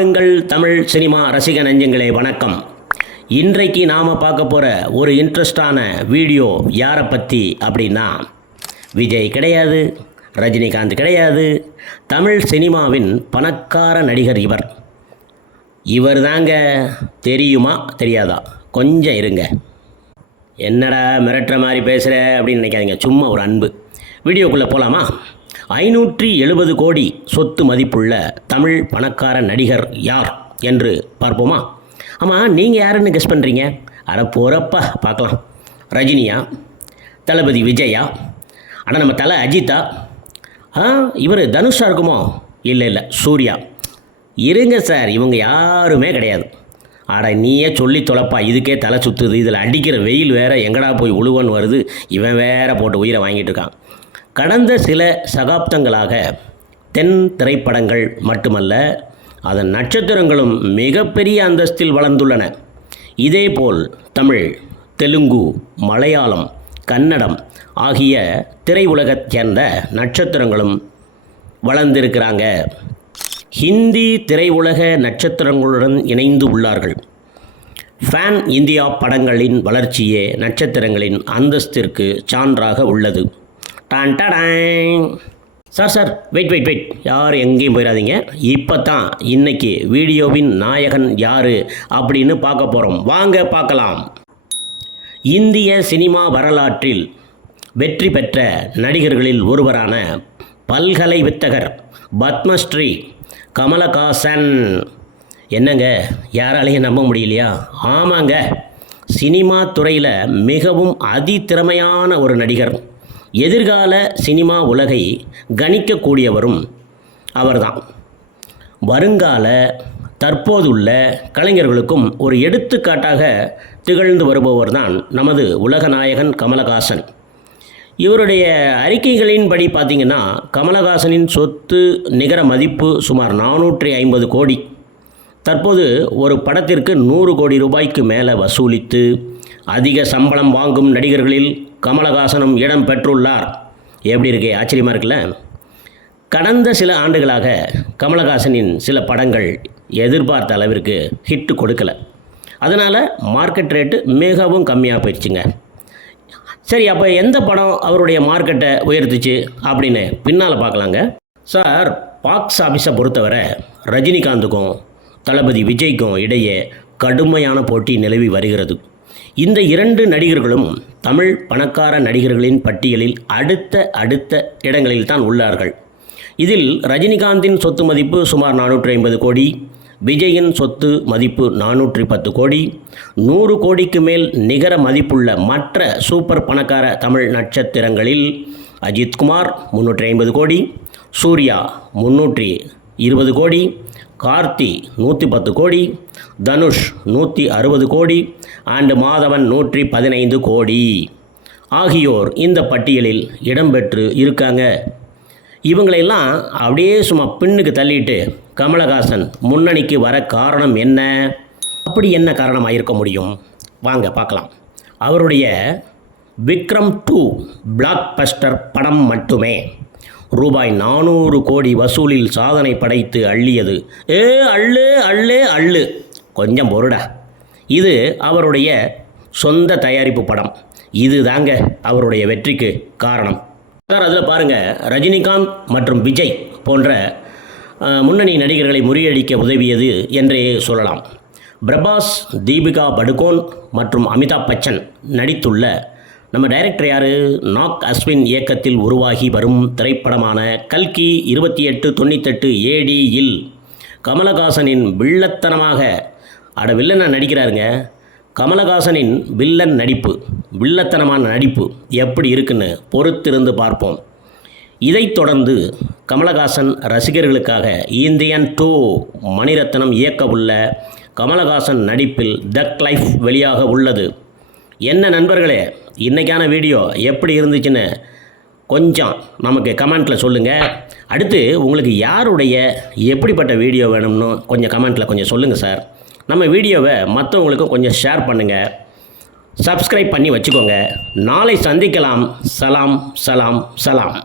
உங்கள் தமிழ் சினிமா ரசிக நெஞ்சங்களே வணக்கம். இன்றைக்கு நாம் பார்க்க போகிற ஒரு இன்ட்ரெஸ்டான வீடியோ யாரை பற்றி அப்படின்னா, விஜய் கிடையாது, ரஜினிகாந்த் கிடையாது, தமிழ் சினிமாவின் பணக்கார நடிகர் இவர் தாங்க. தெரியுமா தெரியாதா? கொஞ்சம் இருங்க. என்னடா மிரட்டுற மாதிரி பேசுகிற அப்படின்னு நினைக்காதீங்க, சும்மா ஒரு அன்பு. வீடியோக்குள்ளே போகலாமா? 570 கோடி சொத்து மதிப்புள்ள தமிழ் பணக்கார நடிகர் யார் என்று பார்ப்போமா? ஆமாம், நீங்கள் யாருன்னு கெஸ் பண்ணுறீங்க? அட போகிறப்பா பார்க்கலாம். ரஜினியா, தளபதி விஜயா, ஆனால் நம்ம தலை அஜித்தா, இவர் தனுஷா இருக்குமோ? இல்லை சூர்யா. இருங்க சார், இவங்க யாருமே கிடையாது. ஆட நீயே சொல்லி தொலைப்பா, இதுக்கே தலை சுற்றுது. இதில் அடிக்கிற வெயில் வேறு எங்கடா போய் உழுவன்னு வருது. இவன் வேற போட்டு உயிரை வாங்கிட்டு இருக்கான். கடந்த சில சகாப்தங்களாக தென் திரைப்படங்கள் மட்டுமல்ல, அதன் நட்சத்திரங்களும் மிகப்பெரிய அந்தஸ்தில் வளர்ந்துள்ளன. இதேபோல் தமிழ், தெலுங்கு, மலையாளம், கன்னடம் ஆகிய திரையுலகச் சேர்ந்த நட்சத்திரங்களும் வளர்ந்திருக்கிறாங்க. ஹிந்தி திரையுலக நட்சத்திரங்களுடன் இணைந்து உள்ளார்கள். ஃபேன் இந்தியா படங்களின் வளர்ச்சியே நட்சத்திரங்களின் அந்தஸ்திற்கு சான்றாக உள்ளது. சார் வெயிட், யார் எங்கேயும் போயிடாதீங்க. இப்போ தான் இன்னைக்கு வீடியோவின் நாயகன் யார் அப்படின்னு பார்க்க போகிறோம். வாங்க பார்க்கலாம். இந்திய சினிமா வரலாற்றில் வெற்றி பெற்ற நடிகர்களில் ஒருவரான பல்கலை வித்தகர், பத்மஸ்ரீ கமலஹாசன். என்னங்க, யாராலையும் நம்ப முடியலையா? ஆமாங்க, சினிமா துறையில் மிகவும் அதிதிறமையான ஒரு நடிகர். எதிர்கால சினிமா உலகை கணிக்கக்கூடியவரும் அவர்தான். வருங்கால தற்போதுள்ள கலைஞர்களுக்கும் ஒரு எடுத்துக்காட்டாக திகழ்ந்து வருபவர் தான் நமது உலகநாயகன் கமலஹாசன். இவருடைய அறிக்கைகளின்படி பார்த்திங்கன்னா, கமலஹாசனின் சொத்து நிகர மதிப்பு சுமார் 450 கோடி. தற்போது ஒரு படத்திற்கு 100 கோடி ரூபாய்க்கு மேலே வசூலித்து அதிக சம்பளம் வாங்கும் நடிகர்களில் கமலஹாசனும் இடம் பெற்றுள்ளார். எப்படி இருக்கே, ஆச்சரியமாக இருக்குல்ல? கடந்த சில ஆண்டுகளாக கமலஹாசனின் சில படங்கள் எதிர்பார்த்த அளவிற்கு ஹிட்டு கொடுக்கலை. அதனால் மார்க்கெட் ரேட்டு மிகவும் கம்மியாக போயிடுச்சுங்க. சரி, அப்போ எந்த படம் அவருடைய மார்க்கெட்டை உயர்த்துச்சு அப்படின்னு பின்னால் பார்க்கலாங்க. சார், பாக்ஸ் ஆஃபீஸை பொறுத்தவரை ரஜினிகாந்துக்கும் தளபதி விஜய்க்கும் இடையே கடுமையான போட்டி நிலவி வருகிறது. இந்த இரண்டு நடிகர்களும் தமிழ் பணக்கார நடிகர்களின் பட்டியலில் அடுத்த இடங்களில் தான் உள்ளார்கள். இதில் ரஜினிகாந்தின் சொத்து மதிப்பு சுமார் 450 கோடி, விஜயின் சொத்து மதிப்பு 410 கோடி. 100 கோடிக்கு மேல் நிகர மதிப்புள்ள மற்ற சூப்பர் பணக்கார தமிழ் நட்சத்திரங்களில் அஜித்குமார் 350 கோடி, சூர்யா 320 கோடி, கார்த்தி 110 கோடி, தனுஷ் 160 கோடி அண்ட் மாதவன் 115 கோடி ஆகியோர் இந்த பட்டியலில் இடம்பெற்று இருக்காங்க. இவங்களெல்லாம் அப்படியே சும்மா பின்னுக்கு தள்ளிட்டு கமலஹாசன் முன்னணிக்கு வர காரணம் என்ன? அப்படி என்ன காரணமாக இருக்க முடியும்? வாங்க பார்க்கலாம். அவருடைய விக்ரம் 2 பிளாக் பஸ்டர் படம் மட்டுமே ரூபாய் 400 கோடி வசூலில் சாதனை படைத்து அள்ளியது. அள்ளு கொஞ்சம் பொருடா. இது அவருடைய சொந்த தயாரிப்பு படம். இது தாங்க அவருடைய வெற்றிக்கு காரணம். சார், அதில் பாருங்கள், ரஜினிகாந்த் மற்றும் விஜய் போன்ற முன்னணி நடிகர்களை முறியடிக்க உதவியது என்றே சொல்லலாம். பிரபாஸ், தீபிகா படுகோன் மற்றும் அமிதாப் பச்சன் நடித்துள்ள நம்ம டைரக்டர் யார்? நாக் அஸ்வின் இயக்கத்தில் உருவாகி வரும் திரைப்படமான கல்கி 2898 AD-யில் கமலஹாசனின் வில்லத்தனமாக நடிக்கிறாருங்க. கமலஹாசனின் வில்லத்தனமான நடிப்பு எப்படி இருக்குன்னு பொறுத்திருந்து பார்ப்போம். இதைத் தொடர்ந்து கமலஹாசன் ரசிகர்களுக்காக இந்தியன் 2 மணிரத்னம் இயக்க உள்ள கமலஹாசன் நடிப்பில் தக் லைஃப் வெளியாக உள்ளது. என்ன நண்பர்களே, இன்றைக்கான வீடியோ எப்படி இருந்துச்சுன்னு கொஞ்சம் நமக்கு கமெண்ட்டில் சொல்லுங்கள். அடுத்து உங்களுக்கு யாருடைய எப்படிப்பட்ட வீடியோ வேணும்னு கொஞ்சம் கமெண்ட்டில் கொஞ்சம் சொல்லுங்கள் சார். நம்ம வீடியோவை மற்றவங்களுக்கும் கொஞ்சம் ஷேர் பண்ணுங்கள், சப்ஸ்கிரைப் பண்ணி வச்சுக்கோங்க. நாளை சந்திக்கலாம். சலாம்.